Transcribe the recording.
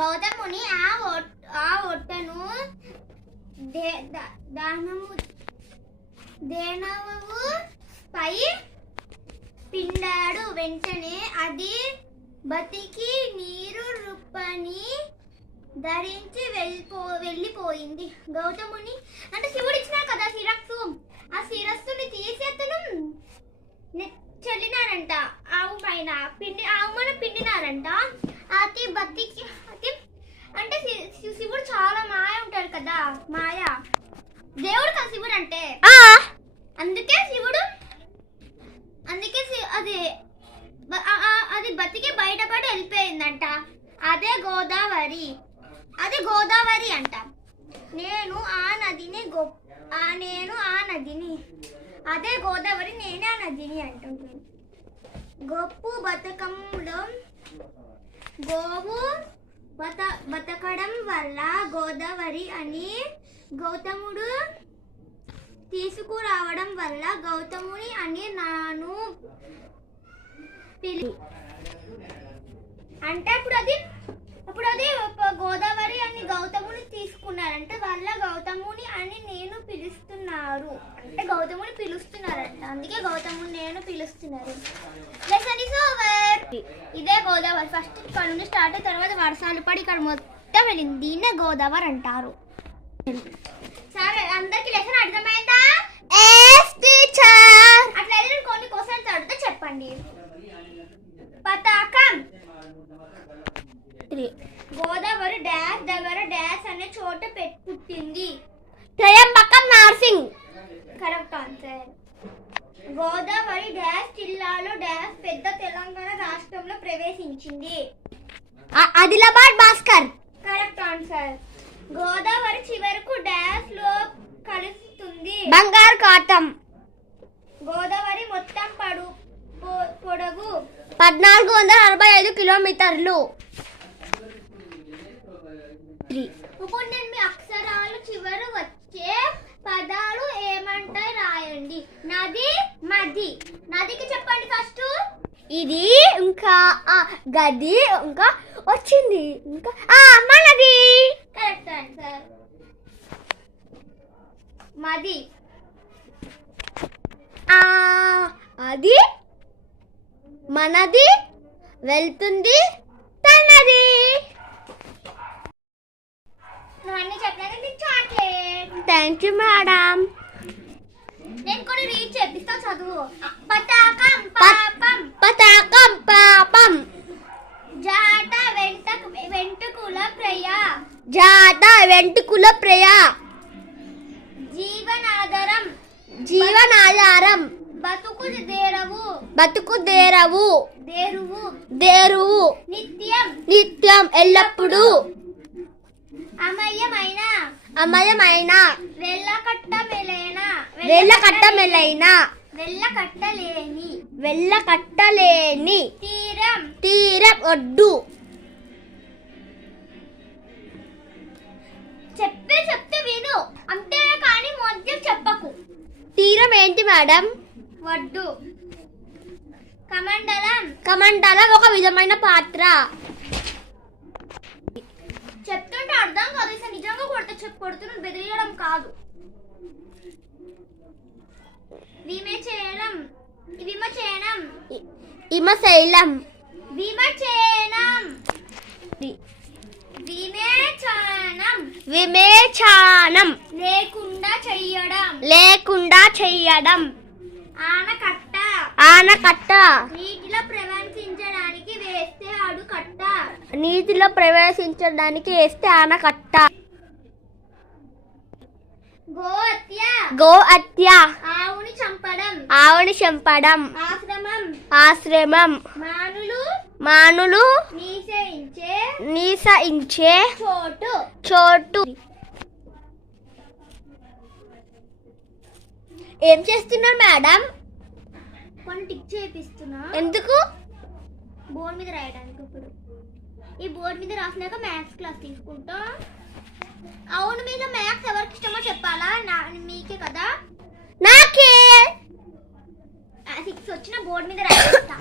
గౌతముని ఆ ఒట్టను దేనవు పై పిండాడు. వెంటనే అది బతికి నీరు రూపాన్ని ధరించి వెళ్ళిపోయింది. గౌతముని అంటే శివుడు ఇచ్చినాడు కదా శిరస్సు, ఆ శిరస్సుని తీసి అతను చల్లినారంట ఆవు పైన. ఆవు మన పిండినారంట. అది బతికి అంటే శివుడు చాలా మాయ ఉంటాడు కదా, మాయ దేవుడు కదా శివుడు అంటే. అందుకే అది బతికి బయటపడి వెళ్ళిపోయిందంట. అదే గోదావరి అంట. నేను ఆ నదిని అదే గోదావరి, నేనే ఆ నదిని అంటున్నాను. గొప్పు బతకంలో గోవు బతకడం వల్ల గోదావరి అని గౌతముడు తీసుకురావడం వల్ల గౌతముని అని నాను అంటే అప్పుడు అది గోదావరి అని గౌతముని తీసుకున్నారంటే వల్ల గౌతముని అని నేను పిలుస్తున్నారు అంటే గౌతముని పిలుస్తున్నారంట. అందుకే గౌతముని నేను పిలుస్తున్నారు. Lesson is over. ఇదే గోదావరి. ఫస్ట్ ఇక్కడ నుండి స్టార్ట్ అయిన తర్వాత వర్షాలు పడి ఇక్కడ మొత్తం వెళ్ళింది. దీన్నే గోదావరి అంటారు. సరే, అందరికి లెసన్ అర్థమైందా? అట్లా నేను కొన్ని క్వశ్చన్స్ అడిగితే చెప్పండి. పతాకం. గోదావరి డాష్ దగ్గర డాష్ అనే చోట పుట్టింది. Trayambakam Narsing. Correct answer. Godavari dash జిల్లాలో డాష్ పెద్ద తెలంగాణ రాష్ట్రంలో ప్రవేశించింది. ఆదిలాబాద్ భాస్కర్. Correct answer. గోదావరి చివరకు డాష్ లో కలుస్తుంది. బంగాళాఖాతం. గోదావరి మొత్తం పొడవు 1465 కిలోమీటర్లు. ఇప్పుడు నేను మీ అక్షరాలు చివరి వచ్చే పదాలు ఏమంటాయి రాయండి. నది, మది. నదికి చెప్పండి ఫస్ట్. ఇది ఇంకా గది ఇంకా వచ్చింది ఇంకా మనది. Correct answer. మది అది మనది, వెళ్తుంది, తనది. అన్ని చెప్పినాక చాక్లెట్. Thank you madam. నేను కొన్ని రీడ్ చేపిస్తా, చదువు. పతాకం పాపం. పతాకం పాపం. జాట వెంట్రుకుల ప్రియ. జాట వెంట్రుకుల ప్రియ. జీవనాధారం. జీవనాధారం. బతుకు దేరవు. బతుకు దేరవు. దేరువు. దేరువు. నిత్యం. నిత్యం ఎల్లప్పుడు. అమయమైన. అమయమైన. వెళ్ళకట్టమెలైన. వెళ్ళకట్టమెలైన. వెళ్ళకట్టలేని. వెళ్ళకట్టలేని. తీరం. తీరం ఒడ్డు. చెప్తే విను అంతే కానీ మధ్య చెప్పకు. తీరం ఏంటి మేడం? ఒడ్డు. కమండలం. కమండలం ఒక విధమైన పాత్ర. చెప్తుంటే అర్థం కాదు, నిజంగా కొడుతున్నాను, బెదిరియడం కాదు. విమోచనం. విమోచనం. విమశైలం. విమోచనం. విమోచనం. విమోచనం. లేకుండా చెయ్యడం. లేకుండా చెయ్యడం. ఆనకట్ట. ఆనకట్ట. నీటిలో ప్రవేశించడానికి వేస్తే అడుకట్ట. నీటిలో ప్రవేశించడానికి వేస్తే ఆనకట్ట. గోహత్య. గోహత్య. ఆవుని చంపడం. ఆవుని చంపడం. ఆశ్రమం. ఆశ్రమం. మానులు. మానులు. నివసించే చోటు. చోటు. ఏం చేస్తున్నారు మేడం? కొన్ని టిక్ చేపిస్తున్నా. ఎందుకు? బోర్డు మీద రాయడానికి. ఇప్పుడు ఈ బోర్డు మీద రాసినాక మ్యాథ్స్ క్లాస్ తీసుకుంటా. అవును, మీద మ్యాథ్స్ ఎవరికి ఇష్టమో చెప్పాలా? మీకే కదా. నాకే 6 వచ్చిన బోర్డు మీద రాయిస్తా.